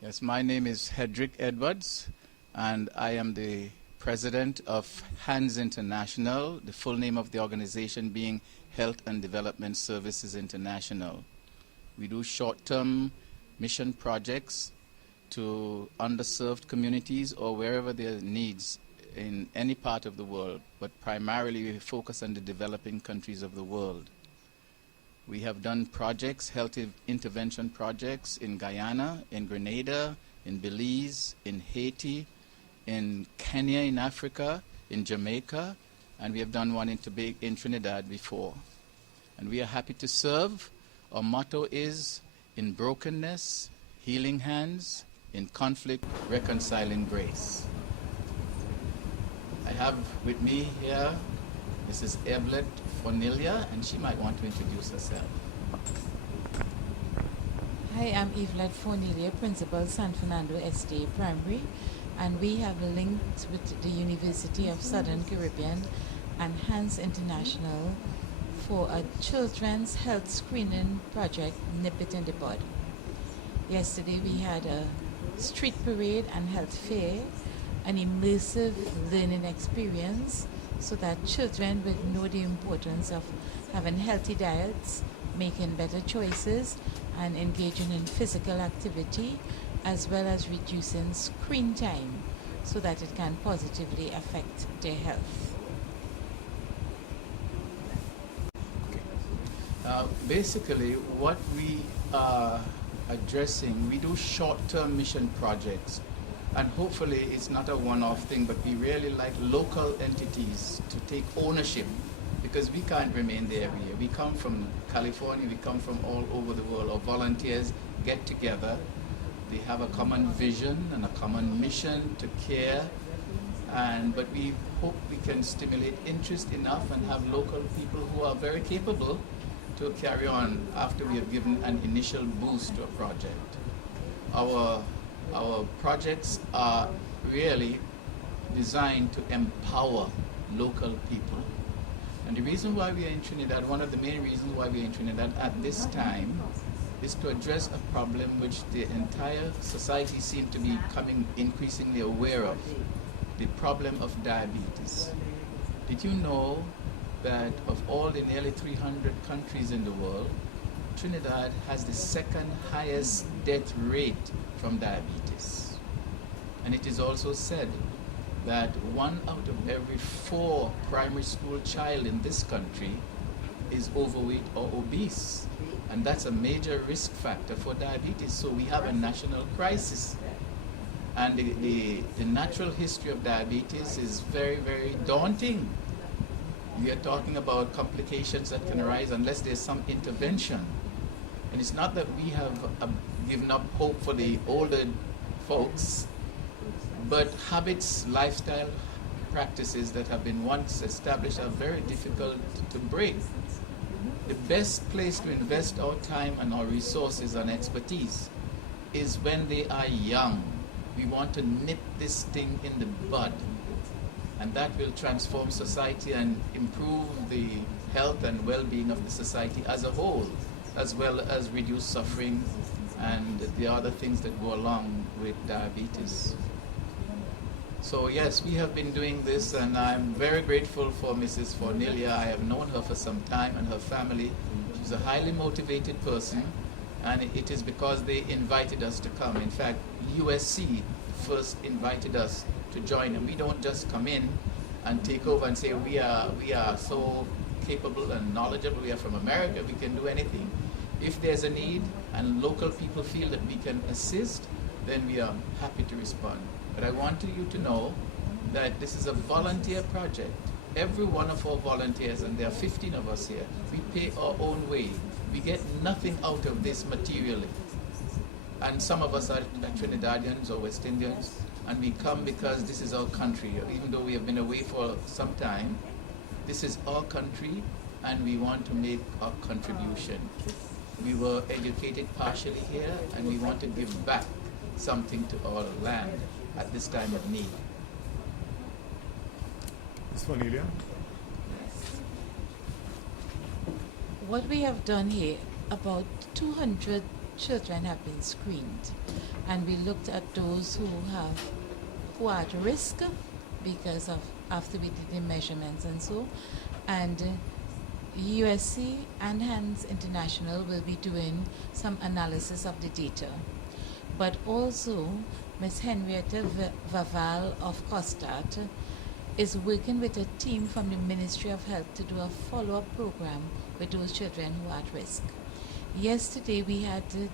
Yes, my name is Hedrick Edwards, and I am the president of HANDS International, the full name of the organization being Health and Development Services International. We do short-term mission projects to underserved communities or wherever there are needs in any part of the world, but primarily we focus on the developing countries of the world. We have done projects, health intervention projects in Guyana, in Grenada, in Belize, in Haiti, in Kenya in Africa, in Jamaica, and we have done one in Trinidad before. And we are happy to serve. Our motto is, in brokenness, healing hands, in conflict, reconciling grace. I have with me here Mrs. Eblet Fornelia, and she might want to introduce herself. Hi, I'm Evelyn Fornelia, Principal San Fernando SDA Primary, and we have linked with the University of Southern Caribbean and HANDS International for a children's health screening project, Nip It in the Bud. Yesterday we had a street parade and health fair, an immersive learning experience so that children would know the importance of having healthy diets, making better choices, and engaging in physical activity, as well as reducing screen time so that it can positively affect their health. Basically, what we are addressing, we do short-term mission projects, and hopefully it's not a one-off thing, but we really like local entities to take ownership, because we can't remain there every year. We come from California, we come from all over the world. Our volunteers get together, they have a common vision and a common mission to care, but we hope we can stimulate interest enough and have local people who are very capable to carry on after we have given an initial boost to a project. Our projects are really designed to empower local people. And the reason why we are in Trinidad, one of the main reasons why we are in Trinidad at this time, is to address a problem which the entire society seems to be becoming increasingly aware of, the problem of diabetes. Did you know that of all the nearly 300 countries in the world, Trinidad has the second highest death rate from diabetes? And it is also said that 1 out of every 4 primary school child in this country is overweight or obese. And that's a major risk factor for diabetes. So we have a national crisis. And the natural history of diabetes is very, very daunting. We are talking about complications that can arise unless there's some intervention. And it's not that we have given up hope for the older folks, but habits, lifestyle practices that have been once established are very difficult to break. The best place to invest our time and our resources and expertise is when they are young. We want to nip this thing in the bud, and that will transform society and improve the health and well-being of the society as a whole, as well as reduce suffering and the other things that go along with diabetes. So yes, we have been doing this, and I'm very grateful for Mrs. Fornelia. I have known her for some time, and her family. She's a highly motivated person, and it is because they invited us to come. In fact, USC first invited us to join them. We don't just come in and take over and say we are so capable and knowledgeable, we are from America, we can do anything. If there's a need and local people feel that we can assist, then we are happy to respond. But I want you to know that this is a volunteer project. Every one of our volunteers, and there are 15 of us here, we pay our own way. We get nothing out of this materially. And some of us are Trinidadians or West Indians, and we come because this is our country. Even though we have been away for some time, this is our country, and we want to make our contribution. We were educated partially here, and we want to give back something to our land at this time of need. Ms. Cornelia? What we have done here, about 200 children have been screened, and we looked at those who are at risk because of after we did the measurements and so, and USC and Hands International will be doing some analysis of the data, but also Ms. Henrietta Vaval of COSTAT is working with a team from the Ministry of Health to do a follow-up program with those children who are at risk. Yesterday we had the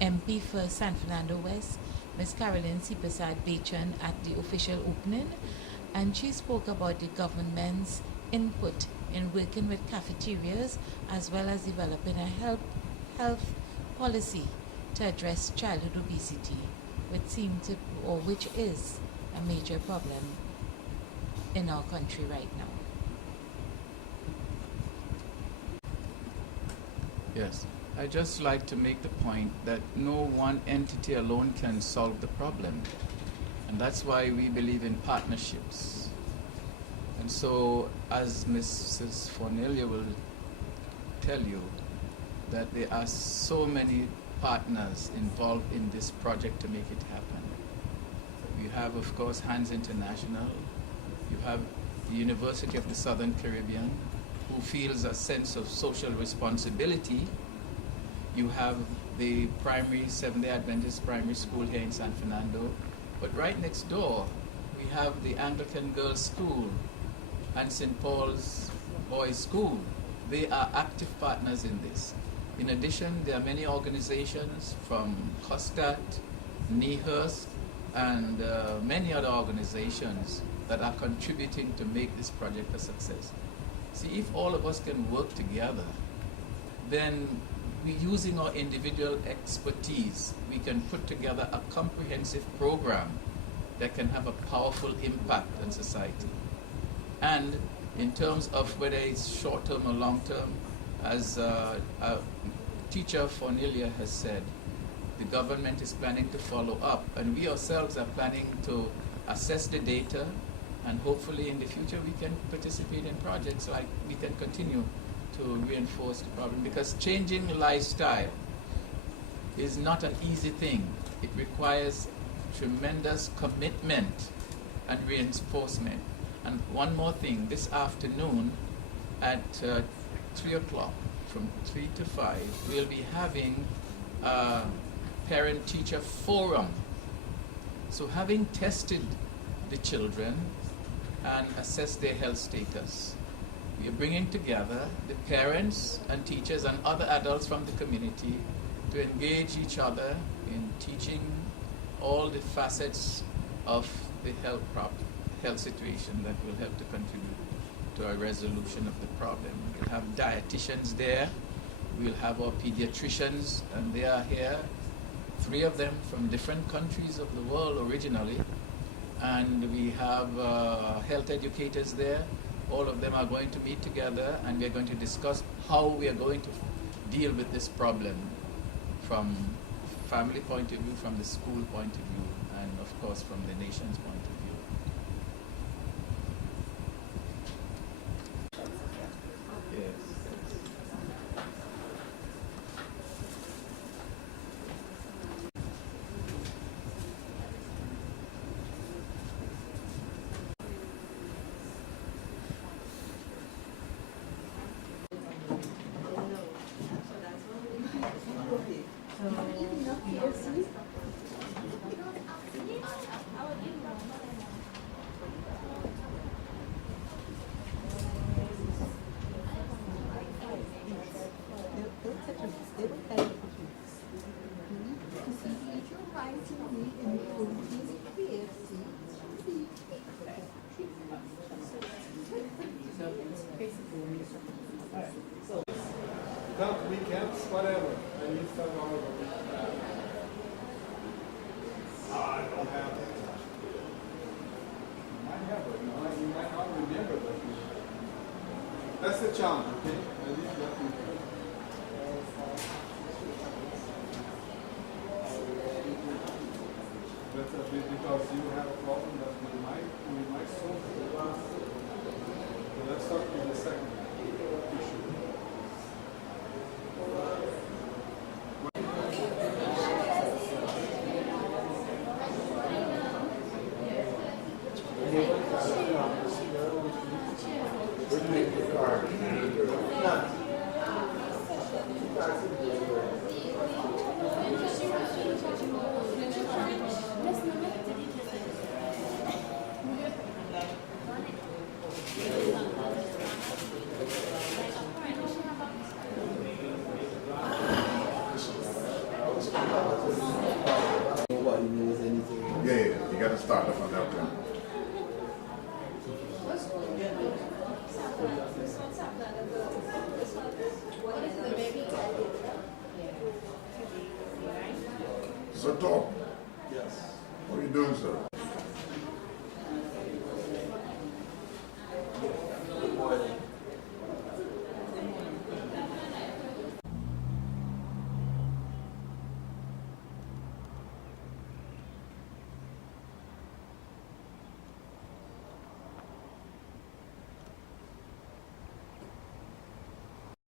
MP for San Fernando West, Ms. Carolyn Sipasad Bachan, at the official opening, and she spoke about the government's input in working with cafeterias as well as developing a health policy to address childhood obesity, which is a major problem in our country right now. Yes, I just like to make the point that no one entity alone can solve the problem, and that's why we believe in partnerships. And so, as Mrs. Fornelia will tell you, that there are so many partners involved in this project to make it happen. You have, of course, Hands International. You have the University of the Southern Caribbean, who feels a sense of social responsibility. You have the primary Seventh-day Adventist primary school here in San Fernando. But right next door, we have the Anglican Girls' School and St. Paul's Boys' School. They are active partners in this. In addition, there are many organizations from COSTAT, NEHURST, and many other organizations that are contributing to make this project a success. See, if all of us can work together, then using our individual expertise, we can put together a comprehensive program that can have a powerful impact on society. And in terms of whether it's short-term or long-term, as teacher Fornelia has said, the government is planning to follow up, and we ourselves are planning to assess the data, and hopefully in the future we can participate in projects like we can continue to reinforce the problem, because changing lifestyle is not an easy thing. It requires tremendous commitment and reinforcement. And one more thing, this afternoon at 3 o'clock, from 3 to 5, we'll be having a parent-teacher forum. So having tested the children and assessed their health status, we are bringing together the parents and teachers and other adults from the community to engage each other in teaching all the facets of the health situation that will help to contribute to a resolution of the problem. We'll have dietitians there, we'll have our pediatricians, and they are here, 3 of them from different countries of the world originally, and we have health educators there. All of them are going to meet together, and we are going to discuss how we are going to deal with this problem from family point of view, from the school point of view, and of course from the nation's point of view. Weekends, whatever. I need some more. I don't have it. You might have it. You might not remember that. That's the challenge, okay? At least that we can. That's a bit because you have a problem that we might solve it. So let's start with the second issue. start off on that one. So Tom, Yes. what are you doing, sir?